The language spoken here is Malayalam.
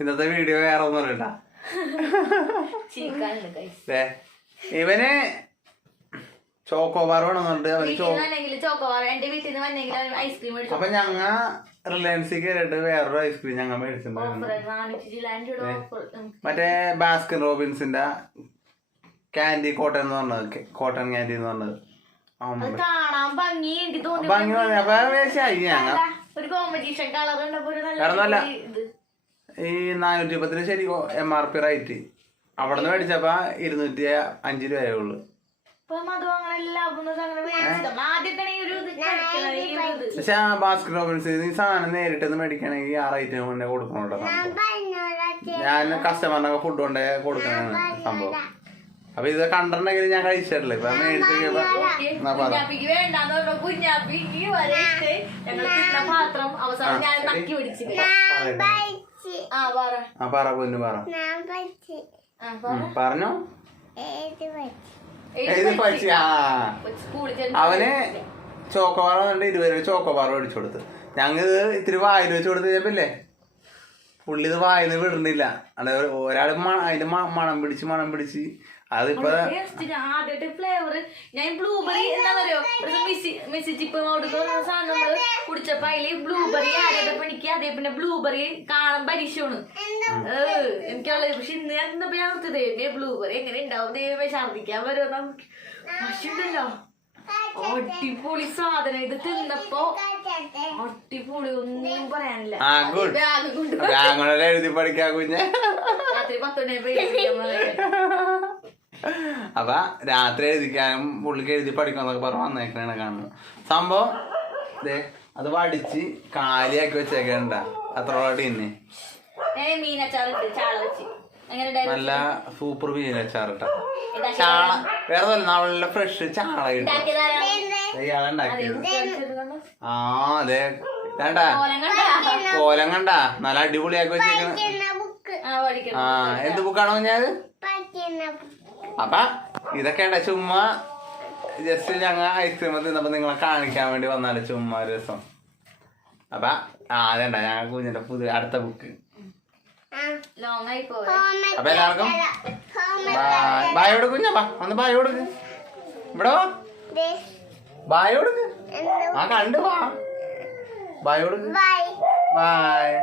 ഇന്നത്തെ വീഡിയോ വേറെ ഒന്നുമില്ല. ഇവന് ചോക്കോബാർ വേണമെന്നുണ്ട്. അപ്പൊ ഞങ്ങ റിലയൻസിൽ കയറിയിട്ട് വേറൊരു ഐസ്ക്രീം ഞങ്ങൾ മേടിച്ചിട്ടുണ്ടായിരുന്നു. മറ്റേ ബാസ്കിൻ റോബിൻസിന്റെ കാൻഡി കോട്ടൺ എന്ന് പറഞ്ഞത്, കോട്ടൺ കാൻഡി എന്ന് പറഞ്ഞത്. ഭംഗി അപ്പൊ വേറൊന്നുമല്ല, ഈ 410 ശരി MRP റേറ്റ്. അവിടെ നിന്ന് മേടിച്ചപ്പോ 205 രൂപയേ ഉള്ളു. പക്ഷെ ആ ബാസ്കിൻ റോബിൻസ് ഈ സാധനം നേരിട്ട് മേടിക്കണമെങ്കിൽ ആ റേറ്റിന് മുന്നേ കൊടുക്കണോട്ടോ. ഞാൻ കസ്റ്റമറിനൊക്കെ ഫുഡ് കൊണ്ടേ കൊടുക്കണ സംഭവം. അപ്പൊ ഇത് കണ്ടിട്ടുണ്ടെങ്കിൽ ഞാൻ കഴിച്ചിട്ടില്ല. ഇപ്പൊ മേടിച്ച് പറ പൊന്നു പറ പറഞ്ഞോ. അവന് ചോക്കോബാർ 20 രൂപ ചോക്കോബാർ മേടിച്ചു കൊടുത്ത്. ഞങ്ങൾ ഇത്തിരി വായിൽ വെച്ച് കൊടുത്ത് കഴിഞ്ഞപ്പില്ലേ പുള്ളി ഇത് വായിന്ന് വിടുന്നില്ല. അല്ല ഒരാൾ അതിന്റെ മണം പിടിച്ച് അതിപ്പോ ആദ്യമായിട്ട് ഫ്ലേവർ ഞാൻ ബ്ലൂബെറി എന്താ പറയുക മെസ്സിച്ചിപ്പ് സാധനം കുടിച്ചപ്പോ അതില് ബ്ലൂബെറി ആദ്യമായിട്ട് എനിക്ക് അതേ പിന്നെ ബ്ലൂബെറി കാണാൻ പരീക്ഷയാണ് എനിക്കുള്ളത്. പക്ഷെ ഇന്ന് ഞാൻ ഇന്നപ്പോ ഞാൻ നിർത്തിയതേ ബ്ലൂബെറി എങ്ങനെ ഉണ്ടാവും ദൈവമേ ഛർദിക്കാൻ വരുന്ന പക്ഷിണ്ടല്ലോ. അടിപൊളി സാധനം. ഇത് തിന്നപ്പോ അടിപൊളി, ഒന്നും പറയാനില്ല. എഴുതി പഠിക്കാൻ കുഞ്ഞ് രാത്രി 10 മണി. അപ്പൊ രാത്രി എഴുതിക്കാനും പുള്ളിക്ക് എഴുതി പഠിക്കാന്നൊക്കെ പറഞ്ഞ് വന്നേക്കണ കാണുന്നു സംഭവം. അത് വടിച്ച് കാലിയാക്കി വെച്ചേക്കണ്ട അത്ര ടീന്നെ. നല്ല സൂപ്പർ മീനച്ചാർ ഇട്ട ചാള. വേറെ നല്ല ഫ്രഷ് ചാള ഇയാളുണ്ടാക്കിയത്. ആ അതെ വേണ്ട കോലം കണ്ട നല്ല അടിപൊളിയാക്കി വെച്ചേക്കണ. ആ എന്ത് ബുക്കാണോ ഞാൻ. അപ്പൊ ഇതൊക്കെ ഉണ്ട്. ചുമ്മാ ജസ്റ്റ് ഞങ്ങൾ ഐസ്ക്രീം തിന്നപ്പോ നിങ്ങളെ കാണിക്കാൻ വേണ്ടി വന്നാല് ചുമ്മാ ഒരു രസം. അപ്പൊ അതേണ്ട ഞങ്ങൾ കുഞ്ഞിന്റെ പുതിയ അടുത്ത ബുക്ക്. അപ്പൊ എല്ലാവർക്കും ബായ് കൊടുക്ക് കുഞ്ഞാ. ഒന്ന് ബായ് കൊടുക്ക്. ഇവിടെ വാ ബായ് കൊടുക്ക്. ആ കണ്ടു വാ ബായ് കൊടുക്ക്. ബായ്.